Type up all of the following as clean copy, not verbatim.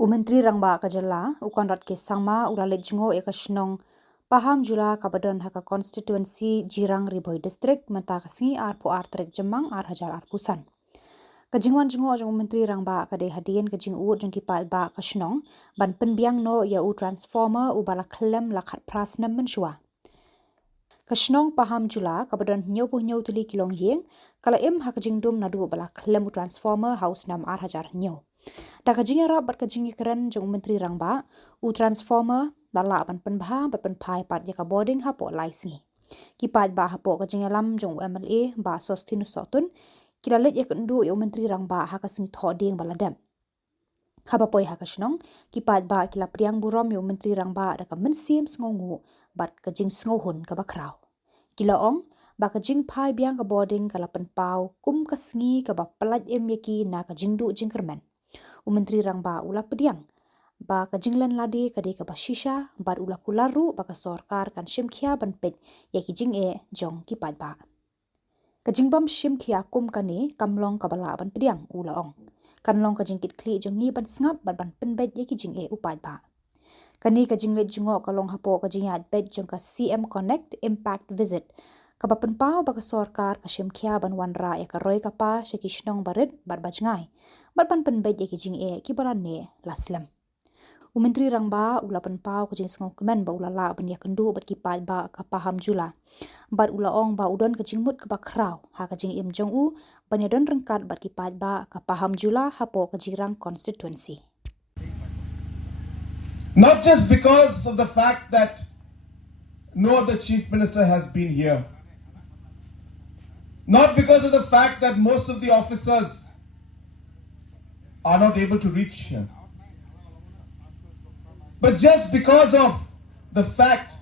Umentri Rangba Kajala, Ukonrat ke Sangma, Uralit Jingo Ekashnong, Paham Jula Kabadon Haka Constituency, Jirang Riboy District, Mentakasi Arpu Artrek Jemang Hajar Arpusan. Kajingwan Jingo Jong Umentri Rangba Kade Hadien Kajing U Jong Kipat Ba Kashnong, Ban Penbiang No Ya U Transformer Ubala Klem Lakat Prasnam Menshua. Kashnong Paham Jula Kabadon Nyopo Nyotuli Kilong Yeng, Kala Im Hakajingdum Nadu Ubala Klem Transformer House Nam Hajar Nyo. Daka jingi rap bat kajingi keren jong menteri rangba u transformer lala ban penbha bat penpai pat yaka boarding hapo laisi kipat ba hapo kajingi lam jong MLA ba sostinu sotun kilalet yak ndu yo menteri rangba hakasing thoding baladam habapoi hakashnong kipat ba kila priang burom yo menteri rangba daka mensim sngongu bat kajing sngohun ka bakraw kila ong ba kajing pai biang ka boarding kala penpau kum kasngi ka ba pelat emyaki na kajing du jingkermen Umentri Rangba ula pediang ba kajinglan ladi kade ka bashisha bar ula kularu ba ka sorkar kan shimkhia ban pet ya kijing e jong kipat ba kajingbam shimkhia kum kane kamlong kabala ban pediang ula ong kanlong kajingkit kli jong ni ban snap ban penbet ya kijing e upat ba kani kajinglet jungo kalong hapo kajingat bet jong ka CM Connect Impact Visit kabapan pau baga sorkar kasyem kia ban wanra ya karoy kapa syakishnong barit bar bajngai bar ban penbet ya kijing e kibaran ne laslam Umentri Rangba ula pan pau kajing sngok kemen ba ulala ban ya kendu bat kipat ba kapaham jula bar ula ong ba udon kajing mut kaba kraw ha kajing im jong u ban ya don rengkat bat kipat ba kapaham jula hapo kajirang constituency. Not just because of the fact that no other chief minister has been here. Not because of the fact that most of the officers are not able to reach here. But just because of the fact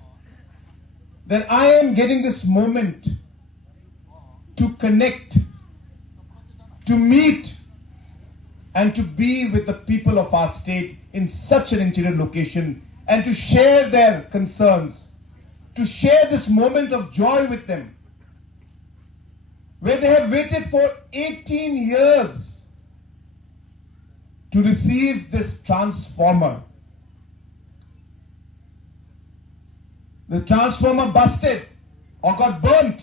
that I am getting this moment to connect, to meet, and to be with the people of our state in such an interior location and to share their concerns, to share this moment of joy with them, where they have waited for 18 years to receive this transformer. The transformer busted or got burnt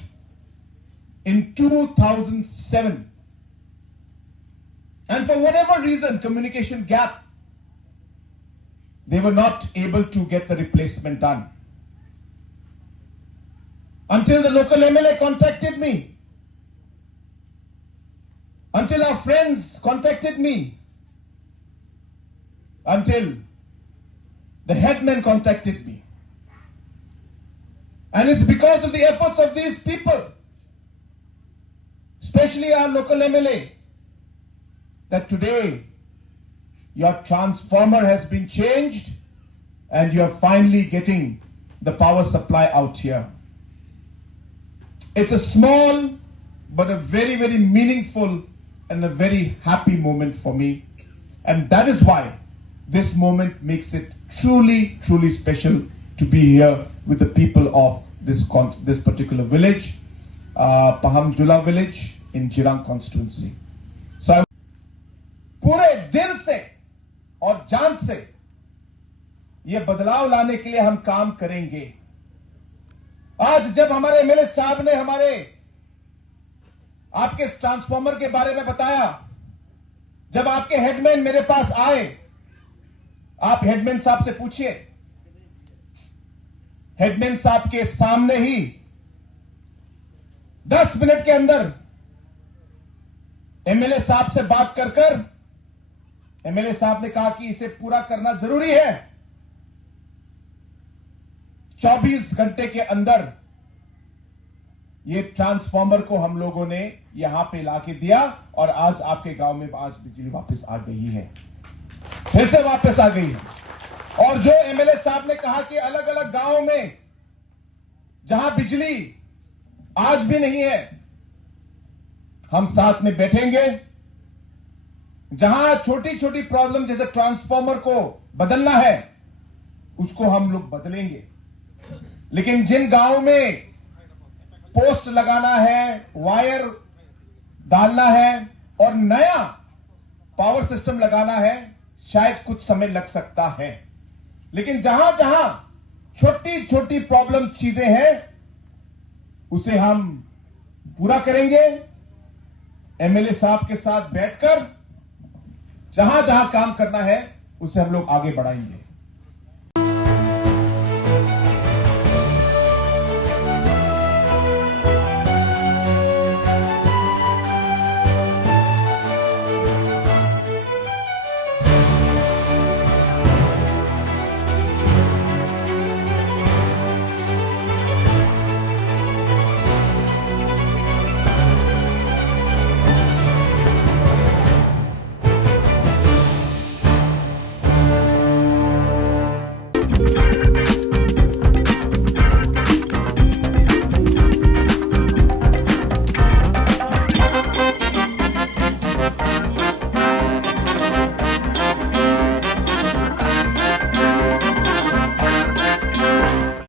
in 2007. And for whatever reason, communication gap, they were not able to get the replacement done. Until the local MLA contacted me. Until our friends contacted me. Until the headman contacted me. And it's because of the efforts of these people, especially our local MLA, that today your transformer has been changed and you're finally getting the power supply out here. It's a small but a very, very meaningful and a very happy moment for me. And that is why this moment makes it truly, truly special to be here with the people of this particular village, Paham Jula village in Jirang constituency. So I पूरे दिल से और जान से ये बदलाव लाने के लिए हम काम करेंगे। आज जब हमारे एमएलए साहब ने हमारे आपके ट्रांसफार्मर के बारे में बताया, जब आपके हेडमैन मेरे पास आए, आप हेडमैन साहब से पूछिए, हेडमैन साहब के सामने ही 10 मिनट के अंदर एमएलए साहब से बात कर एमएलए साहब ने कहा कि इसे पूरा करना जरूरी है। 24 घंटे के अंदर ये ट्रांसफार्मर को हम लोगों ने यहां पे लाके दिया और आज आपके गांव में आज बिजली वापस आ गई है, फिर से वापस आ गई है। और जो एमएलए साहब ने कहा कि अलग अलग गांव में जहां बिजली आज भी नहीं है, हम साथ में बैठेंगे, जहां छोटी छोटी प्रॉब्लम जैसे ट्रांसफार्मर को बदलना है उसको हम लोग बदलेंगे, लेकिन जिन गांव में पोस्ट लगाना है, वायर डालना है और नया पावर सिस्टम लगाना है, शायद कुछ समय लग सकता है, लेकिन जहां जहां छोटी छोटी प्रॉब्लम चीजें हैं उसे हम पूरा करेंगे। एमएलए साहब के साथ बैठकर जहां जहां काम करना है उसे हम लोग आगे बढ़ाएंगे।